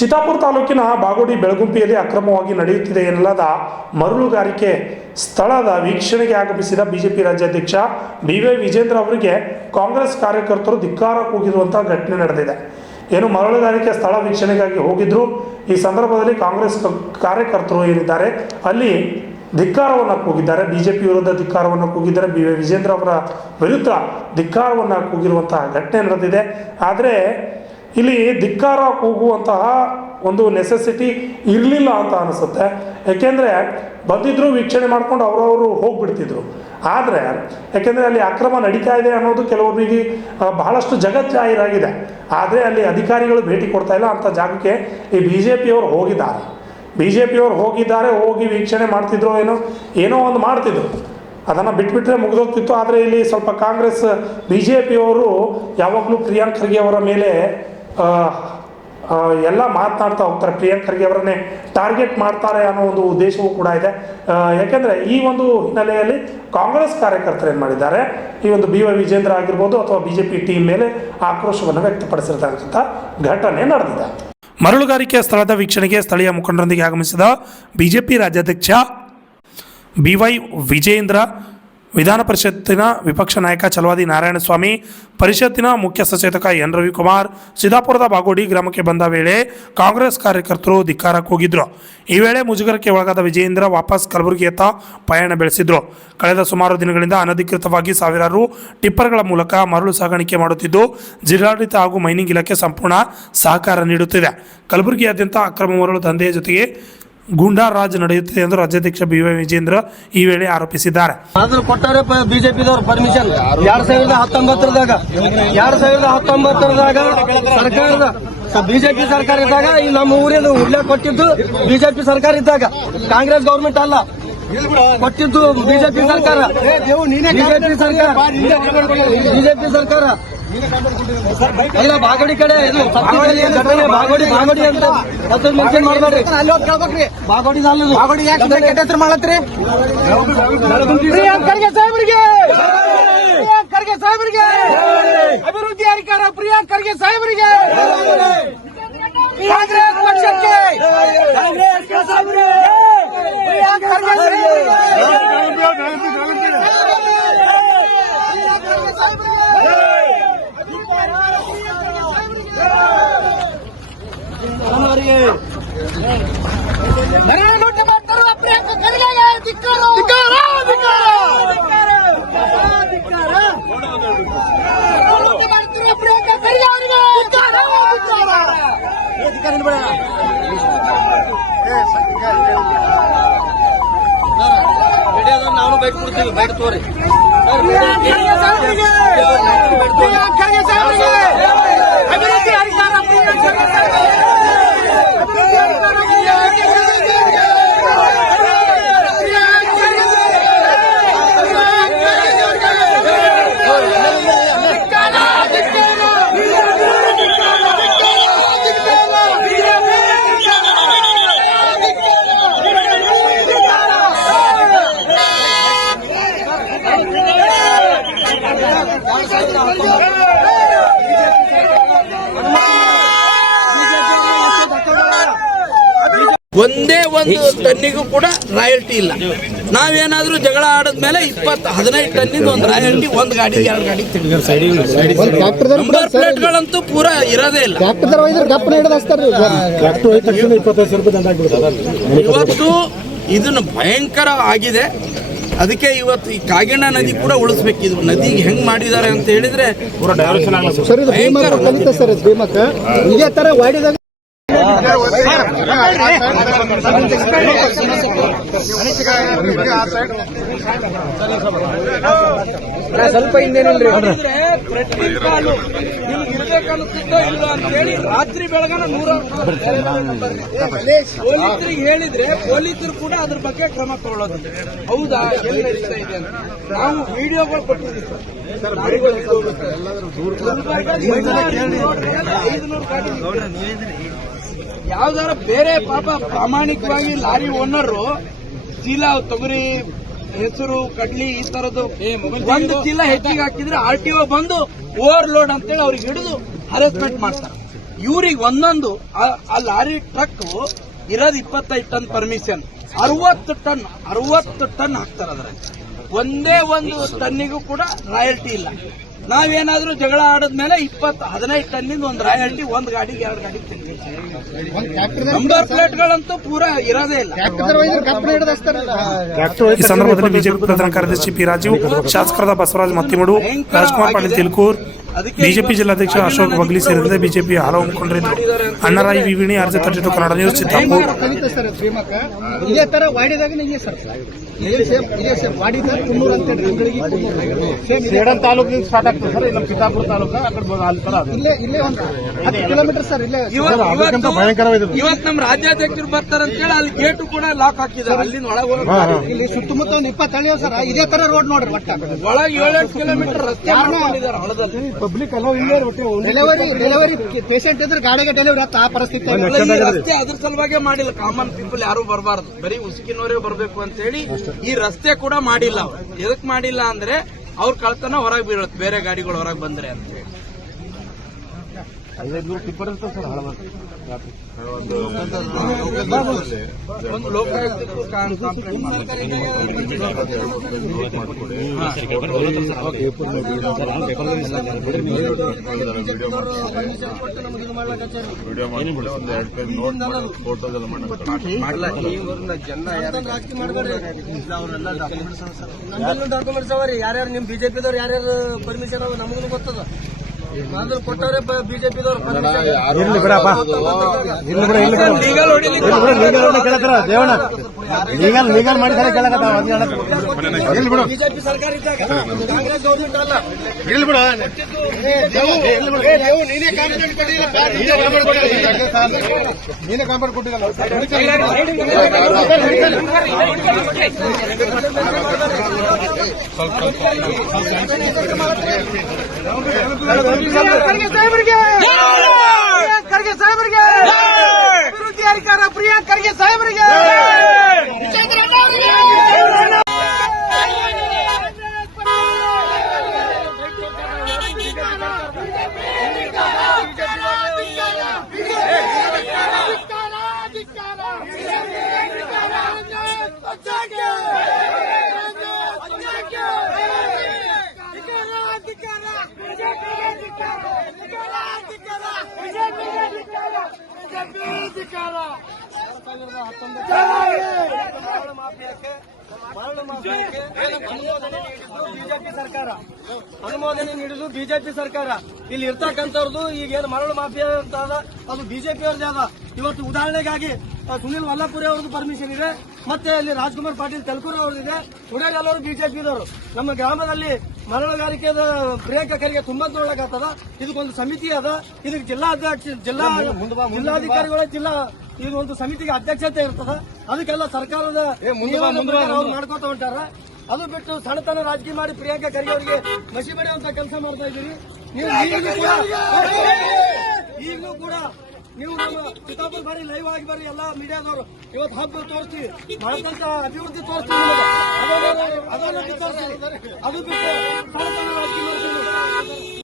ಚಿತ್ತಾಪುರ ತಾಲೂಕಿನ ಬಾಗೋಡಿ ಬೆಳಗುಂಪಿಯಲ್ಲಿ ಅಕ್ರಮವಾಗಿ ನಡೆಯುತ್ತಿದೆ ಎನ್ನಲಾದ ಮರಳುಗಾರಿಕೆ ಸ್ಥಳದ ವೀಕ್ಷಣೆಗೆ ಆಗಮಿಸಿದ ಬಿಜೆಪಿ ರಾಜ್ಯಾಧ್ಯಕ್ಷ ಬಿ.ವೈ. ವಿಜೇಂದ್ರ ಅವರಿಗೆ ಕಾಂಗ್ರೆಸ್ ಕಾರ್ಯಕರ್ತರು ಧಿಕ್ಕಾರ ಕೂಗಿರುವಂತಹ ಘಟನೆ ನಡೆದಿದೆ. ಏನು ಮರಳುಗಾರಿಕೆ ಸ್ಥಳ ವೀಕ್ಷಣೆಗಾಗಿ ಹೋಗಿದ್ರು. ಈ ಸಂದರ್ಭದಲ್ಲಿ ಕಾಂಗ್ರೆಸ್ ಕಾರ್ಯಕರ್ತರು ಏನಿದ್ದಾರೆ ಅಲ್ಲಿ ಧಿಕ್ಕಾರವನ್ನು ಕೂಗಿದ್ದಾರೆ. ಬಿಜೆಪಿ ವಿರುದ್ಧ ಧಿಕ್ಕಾರವನ್ನು ಕೂಗಿದ್ದಾರೆ. ಬಿ.ವೈ. ವಿಜೇಂದ್ರ ಅವರ ವಿರುದ್ಧ ಧಿಕ್ಕಾರವನ್ನು ಕೂಗಿರುವಂತಹ ಘಟನೆ ನಡೆದಿದೆ. ಆದರೆ ಇಲ್ಲಿ ಧಿಕ್ಕಾರ ಕೂಗುವಂತಹ ಒಂದು ನೆಸೆಸಿಟಿ ಇರಲಿಲ್ಲ ಅಂತ ಅನಿಸುತ್ತೆ. ಯಾಕೆಂದರೆ ಬಂದಿದ್ರು, ವೀಕ್ಷಣೆ ಮಾಡ್ಕೊಂಡು ಅವರವರು ಹೋಗ್ಬಿಡ್ತಿದ್ರು. ಆದರೆ ಯಾಕೆಂದರೆ ಅಲ್ಲಿ ಅಕ್ರಮ ನಡೀತಾ ಇದೆ ಅನ್ನೋದು ಕೆಲವರಿಗೆ ಬಹಳಷ್ಟು ಜಗಜ್ಜಾಹೀರಾಗಿದೆ. ಆದರೆ ಅಲ್ಲಿ ಅಧಿಕಾರಿಗಳು ಭೇಟಿ ಕೊಡ್ತಾ ಇಲ್ಲ. ಅಂಥ ಜಾಗಕ್ಕೆ ಈ BJPಯವರು ಹೋಗಿದ್ದಾರೆ. ಹೋಗಿ ವೀಕ್ಷಣೆ ಮಾಡ್ತಿದ್ರು, ಏನೋ ಒಂದು ಮಾಡ್ತಿದ್ರು. ಅದನ್ನು ಬಿಟ್ಬಿಟ್ರೆ ಮುಗಿದೋಗ್ತಿತ್ತು. ಆದರೆ ಇಲ್ಲಿ ಸ್ವಲ್ಪ ಕಾಂಗ್ರೆಸ್ BJPಯವರು ಯಾವಾಗಲೂ ಪ್ರಿಯಾಂಕ್ ಖರ್ಗೆ ಅವರ ಮೇಲೆ ಎಲ್ಲ ಮಾತನಾಡ್ತಾ ಹೋಗ್ತಾರೆ. ಪ್ರಿಯಾಂಕ್ ಖರ್ಗೆ ಅವರನ್ನೇ ಟಾರ್ಗೆಟ್ ಮಾಡ್ತಾರೆ ಅನ್ನೋ ಒಂದು ಉದ್ದೇಶವೂ ಕೂಡ ಇದೆ. ಯಾಕೆಂದರೆ ಈ ಒಂದು ಹಿನ್ನೆಲೆಯಲ್ಲಿ ಕಾಂಗ್ರೆಸ್ ಕಾರ್ಯಕರ್ತರು ಏನು ಮಾಡಿದ್ದಾರೆ, ಈ ಒಂದು B.ವೈ. ವಿಜೇಂದ್ರ ಆಗಿರ್ಬೋದು ಅಥವಾ BJP ಟೀಮ್ ಮೇಲೆ ಆಕ್ರೋಶವನ್ನು ವ್ಯಕ್ತಪಡಿಸಿರ್ತಕ್ಕಂಥ ಘಟನೆ ನಡೆದಿದೆ. ಮರಳುಗಾರಿಕೆ ಸ್ಥಳದ ವೀಕ್ಷಣೆಗೆ ಸ್ಥಳೀಯ ಮುಖಂಡರೊಂದಿಗೆ ಆಗಮಿಸಿದ ಬಿಜೆಪಿ ರಾಜ್ಯಾಧ್ಯಕ್ಷ ಬಿ.ವೈ. ವಿಜೇಂದ್ರ, ವಿಧಾನ ಪರಿಷತ್ತಿನ ವಿಪಕ್ಷ ನಾಯಕ ಛಲವಾದಿ ನಾರಾಯಣಸ್ವಾಮಿ, ಪರಿಷತ್ತಿನ ಮುಖ್ಯ ಸಚೇತಕ ಎನ್ ರವಿಕುಮಾರ್ ಸಿದ್ದಾಪುರದ ಬಾಗೋಡಿ ಗ್ರಾಮಕ್ಕೆ ಬಂದ ವೇಳೆ ಕಾಂಗ್ರೆಸ್ ಕಾರ್ಯಕರ್ತರು ಧಿಕ್ಕಾರ ಕೂಗಿದ್ರು. ಈ ವೇಳೆ ಮುಜುಗರಕ್ಕೆ ಒಳಗಾದ ವಿಜೇಂದ್ರ ವಾಪಸ್ ಕಲಬುರಗಿಯತ್ತ ಪಯಣ ಬೆಳೆಸಿದ್ರು. ಕಳೆದ ಸುಮಾರು ದಿನಗಳಿಂದ ಅನಧಿಕೃತವಾಗಿ ಸಾವಿರಾರು ಟಿಪ್ಪರ್ಗಳ ಮೂಲಕ ಮರಳು ಸಾಗಾಣಿಕೆ ಮಾಡುತ್ತಿದ್ದು, ಜಿಲ್ಲಾಡಳಿತ ಹಾಗೂ ಮೈನಿಂಗ್ ಇಲಾಖೆ ಸಂಪೂರ್ಣ ಸಹಕಾರ ನೀಡುತ್ತಿದೆ. ಕಲಬುರಗಿಯಾದ್ಯಂತ ಅಕ್ರಮ ಮರಳು ದಂಧೆಯ ಜೊತೆಗೆ ಗೂಂಡಾ ರಾಜ್ ನಡೆಯುತ್ತಿದೆ ಎಂದು ರಾಜ್ಯಾಧ್ಯಕ್ಷ ಬಿ.ವೈ. ವಿಜೇಂದ್ರ ಈ ವೇಳೆ ಆರೋಪಿಸಿದ್ದಾರೆ. ಕೊಟ್ಟಾರೆ ಬಿಜೆಪಿದವರು ಪರ್ಮಿಷನ್ 2019 ಸರ್ಕಾರದ ಬಿಜೆಪಿ ಸರ್ಕಾರ ಇದ್ದಾಗ ಈ ನಮ್ಮ ಊರಿನ ಉಲ್ಲೇಖ ಕೊಟ್ಟಿದ್ದು ಬಿಜೆಪಿ ಸರ್ಕಾರ ಇದ್ದಾಗ, ಕಾಂಗ್ರೆಸ್ ಗೌರ್ಮೆಂಟ್ ಅಲ್ಲ ಕೊಟ್ಟಿದ್ದು ಬಿಜೆಪಿ ಸರ್ಕಾರ. ಎಲ್ಲ ಬಾಗೋಡಿ ಕಡೆ ಬಾಗೋಡಿ ಅಂತ ಅದು ಮೆನ್ಷನ್ ಮಾಡಬೇಡ್ರಿ. ಬಾಗೋಡಿ ಮಾಡತ್ರಿ. ಪ್ರಿಯಾಂಕ್ ಖರ್ಗೆ ಸಾಹೇಬರಿಗೆ ಅಭಿವೃದ್ಧಿ ಅಧಿಕಾರ. ಪ್ರಿಯಾಂಕ್ ಖರ್ಗೆ ಸಾಹೇಬರಿಗೆ ಕಾಂಗ್ರೆಸ್ ಪಕ್ಷಕ್ಕೆ ಪ್ರಿಯಾಂಕ್ ಖರ್ಗೆ ನಾವು ಬೈಕ್ ಕೊಡ್ತೀವಿ, ಬೈಕ್ ತೋರಿ. ಒಂದೇ ಒಂದು ಟನ್ನಿಗೂ ಕೂಡ ರಾಯಲ್ಟಿ ಇಲ್ಲ. ನಾವೇನಾದ್ರೂ ಜಗಳ ಆಡದ್ಮೇಲೆ 15 ಟನ್ನಿಂದ ಒಂದು ರಾಯಲ್ಟಿ, ಒಂದು ಗಾಡಿಗೆ 2 ಗಾಡಿ. ನಂಬರ್ ಪ್ಲೇಟ್ಗಳಂತೂ ಪೂರಾ ಇರೋದೇ ಇಲ್ಲ. ಇವತ್ತು ಇದನ್ನು ಭಯಂಕರ ಆಗಿದೆ. ಅದಕ್ಕೆ ಇವತ್ತು ಈ ಕಾಗಿಣ ನದಿ ಕೂಡ ಉಳಿಸ್ಬೇಕು. ಇದು ನದಿಗೆ ಹೆಂಗ್ ಮಾಡಿದ್ದಾರೆ ಅಂತ ಹೇಳಿದ್ರೆ ಸ್ವಲ್ಪ ಹಿಂದೇನಿಲ್ರಿ ಪ್ರತಿ ಕಾಲು ಇರ್ಬೇಕನ್ನುತ್ತಿದ್ದೋ ಇಲ್ಲ ಅಂತ ಹೇಳಿ ರಾತ್ರಿ ಬೆಳಗನ 100 ಪೊಲೀಸರಿಗೆ ಹೇಳಿದ್ರೆ ಪೊಲೀಸರು ಕೂಡ ಅದ್ರ ಬಗ್ಗೆ ಕ್ರಮ ತಗೊಳ್ಳೋದು. ಹೌದಾ, ಎಲ್ಲಿ ನಡೀತಾ ಇದೆ ಅಂತ ನಾವು ವಿಡಿಯೋಗಳು ಕೊಟ್ಟಿದ್ದೀವಿ. 500 ಯಾವ್ದಾರ ಬೇರೆ ಪಾಪ ಪ್ರಾಮಾಣಿಕವಾಗಿ ಲಾರಿ ಓನರು ಚೀಲ ತೊಗರಿ, ಹೆಸರು, ಕಡ್ಲಿ ಈ ತರದ್ದು ಒಂದು ಚೀಲ ಹೆಚ್ಚಿಗೆ ಹಾಕಿದ್ರೆ RTO ಬಂದು ಓವರ್ಲೋಡ್ ಅಂತೇಳಿ ಅವ್ರಿಗೆ ಹಿಡಿದು ಹರಾಸ್ಮೆಂಟ್ ಮಾಡ್ತಾರೆ. ಇವ್ರಿಗೆ ಒಂದೊಂದು ಆ ಲಾರಿ ಟ್ರಕ್ ಇರೋದು 25 ಟನ್ ಪರ್ಮಿಷನ್, 60 ಟನ್ ಹಾಕ್ತಾರೆ ಅದ್ರಲ್ಲಿ. ಒಂದೇ ಒಂದು ಟನ್ನಿಗೂ ಕೂಡ ರಾಯಲ್ಟಿ ಇಲ್ಲ. ನಾವೇನಾದ್ರೂ ಜಗಳ ಆಡದ್ಮೇಲೆ 15 ಟನ್ನಿಂದ ಒಂದು ರಾಯಲ್ಟಿ, ಒಂದು ಗಾಡಿಗೆ 2 ಗಾಡಿ ನಂಬರ್ ಪ್ಲೇಟ್ಗಳಂತೂ ಪೂರಾ ಇರೋದೇ ಇಲ್ಲ. ಈ ಸಂದರ್ಭದಲ್ಲಿ ಬಿಜೆಪಿ ಪ್ರಧಾನ ಕಾರ್ಯದರ್ಶಿ ಪಿ ರಾಜೀವ್, ಶಾಸಕರಾದ ಬಸವರಾಜ ಮತ್ತಿಮಡು, ರಾಜ್ಕುಮಾರ್ ಪಾಟೀಲ್ ತಿಲ್ಕೂರ್, ಬಿಜೆಪಿ ಜಿಲ್ಲಾಧ್ಯಕ್ಷ ಅಶೋಕ್ ಬಗ್ಲಿ ಸೇರಿದಂತೆ ಬಿಜೆಪಿ ಹಲವು ಮುಖಂಡರಿದ್ದರು. ಅಣ್ಣರಾಯಿ ವಿವಿಣಿ, ಅರ್ಜ 32 ಕನ್ನಡ ನ್ಯೂಸ್, ಚಿತ್ತಾಪುರ್. ಇದೇ ತರ ವಾಡಿದಾಗ ಸೇಡಂ ತಾಲೂಕಿಗೆ ಸ್ಟಾರ್ಟ್ ಆಗ್ತದೆ ಸರ್. ನಮ್ಮ ಚಿತ್ತಾಪುರ ತಾಲೂಕು ಇಲ್ಲೇ ಒಂದು 10 ಕಿಲೋಮೀಟರ್ ಸರ್. ಇಲ್ಲೇ ಇವತ್ತು ನಮ್ಮ ರಾಜ್ಯಾಧ್ಯಕ್ಷರು ಬರ್ತಾರಂತೇಳಿ ಅಲ್ಲಿ ಗೇಟು ಕೂಡ ಲಾಕ್ ಹಾಕಿದ್ದಾರೆ. ಅಲ್ಲಿಂದ ಒಳಗೆ ಇಲ್ಲಿ ಸುತ್ತಮುತ್ತ ಒಂದು 20 ಹಳ್ಳಿ ಸರ್. ಇದೇ ತರ ರೋಡ್ ನೋಡ್ರಿ. ಒಟ್ಟ ಒಳಗೆ 7-8 ಕಿಲೋಮೀಟರ್ ರಸ್ತೆ ಮಾಡ್ಕೊಂಡಿದ್ದಾರೆ ಹೊಲದಲ್ಲಿ. ಪಬ್ಲಿಕ್ ಅಲೋ ಇಲ್ಲೇ ಡೆಲಿವರಿ ಪೇಷಂಟ್ ಇದ್ರೆ ಗಾಡಿಗೆ ಡೆಲಿವರಿ ಆ ಪರಿಸ್ಥಿತಿ. ರಸ್ತೆ ಅದ್ರ ಸಲುವಾಗಿ ಮಾಡಿಲ್ಲ. ಕಾಮನ್ ಪೀಪಲ್ ಯಾರು ಬರಬಾರ್ದು, ಬರೀ ಉಸುಕಿನವರೇ ಬರಬೇಕು ಅಂತ ಹೇಳಿ ಈ ರಸ್ತೆ ಕೂಡ ಮಾಡಿಲ್ಲ. ಅವ್ರು ಎದಕ್ ಮಾಡಿಲ್ಲ ಅಂದ್ರೆ ಅವ್ರ ಕಳ್ತನ ಹೊರಗೆ ಬೀಳುತ್ತೆ, ಬೇರೆ ಗಾಡಿಗಳು ಹೊರಗೆ ಬಂದ್ರೆ ಅಂತ ಹೇಳಿ. ಒಂದು ಲೋಕಾಯುಕ್ತಕ್ಕೂ ಕಂಪ್ಲೇಂಟ್ ಡಾಕ್ಯುಮೆಂಟ್ಸ್ ಅವರಿ ಯಾರ್ಯಾರು ನಿಮ್ ಬಿಜೆಪಿದವ್ರು ಯಾರ್ಯಾರು ಪರ್ಮಿಷನ್ ಅವ ನಮಗೂ ಗೊತ್ತದ. ಮೊದಲು ಕೊಟ್ಟವ್ರೆ ಬಿಜೆಪಿದವ್ರು ಲೀಗಲ್ ಮಾಡಿದ್ದಾರೆ ಬಿಜೆಪಿ ಸರ್ಕಾರ ಇದ್ದಾಗ ಕಾಂಗ್ರೆಸ್ ಗೌರ್ಮೆಂಟ್ ಅಲ್ಲ. ನೀನೇ ಕಾಂಪೌಂಡ್ ಕೊಟ್ಟಿಲ್ಲ. ಖರ್ಗೆ ಸಾಹೇಬರಿಗೆ ಅಭಿವೃದ್ಧಿ ಅಧಿಕಾರ ಪ್ರಿಯಾಂಕ್ ಖರ್ಗೆ ಸಾಹೇಬರಿಗೆ ಬಿಜೆಪಿ ಸರ್ಕಾರ ಅನುಮೋದನೆ ನೀಡಿದ್ದು ಬಿಜೆಪಿ ಸರ್ಕಾರ. ಇಲ್ಲಿ ಇರ್ತಕ್ಕಂಥವ್ರದ್ದು ಈಗ ಏನು ಮರಳು ಮಾಫಿಯಾ ಅಂತ ಅದ ಅದು ಬಿಜೆಪಿ ಅವ್ರದ್ದೇ ಅದ. ಇವತ್ತು ಉದಾಹರಣೆಗಾಗಿ ಸುನಿಲ್ ವಲ್ಲಪುರಿ ಅವ್ರದ್ದು ಪರ್ಮಿಷನ್ ಇದೆ, ಮತ್ತೆ ಇಲ್ಲಿ ರಾಜ್ಕುಮಾರ್ ಪಾಟೀಲ್ ತೆಲಕೂರ್ ಅವ್ರದ್ದಿದೆ. ಉಳಿದ ಎಲ್ಲರೂ ಬಿಜೆಪಿದವರು. ನಮ್ಮ ಗ್ರಾಮದಲ್ಲಿ ಮರಳುಗಾರಿಕೆ ಪ್ರಿಯಾಂಕ ಖರ್ಗೆ ತುಂಬಾ ನೋಡಲಾಗತ್ತದ. ಇದಕ್ಕೊಂದು ಸಮಿತಿ ಅದ. ಇದಕ್ಕೆ ಜಿಲ್ಲಾಧಿಕಾರಿಗಳ ಇದು ಒಂದು ಸಮಿತಿಗೆ ಅಧ್ಯಕ್ಷತೆ ಇರ್ತದ. ಅದಕ್ಕೆಲ್ಲ ಸರ್ಕಾರದ ಅವ್ರು ಮಾಡ್ಕೋತ ಹೊಂಟಾರ. ಅದು ಬಿಟ್ಟು ಸಣ್ಣತನ ರಾಜಕೀಯ ಮಾಡಿ ಪ್ರಿಯಾಂಕ ಖರ್ಗೆ ಅವರಿಗೆ ಮಸಿ ಬಡಿಯುವಂತ ಕೆಲಸ ಮಾಡ್ತಾ ಇದ್ದೀರಿ. ನೀವು ಈಗಲೂ ಕೂಡ ನೀವು ನಮ್ಮ ಚಿತ್ತಾಪುರ ಬಾರಿ ಲೈವ್ ಆಗಿ ಬರ್ರಿ. ಎಲ್ಲಾ ಮೀಡಿಯಾದವರು ಇವತ್ತು ಹಬ್ಬ ತೋರಿಸ್ತೀವಿ, ಮಾಡಿದಂತ ಅಭಿವೃದ್ಧಿ ತೋರಿಸ್ತೀವಿ, ಅದನ್ನು ತೋರಿಸ್ತೀವಿ. ಅದು ಬಿಟ್ಟು ಸಣ್ಣತನ ರಾಜಕೀಯ ಮಾಡ್ತೀವಿ.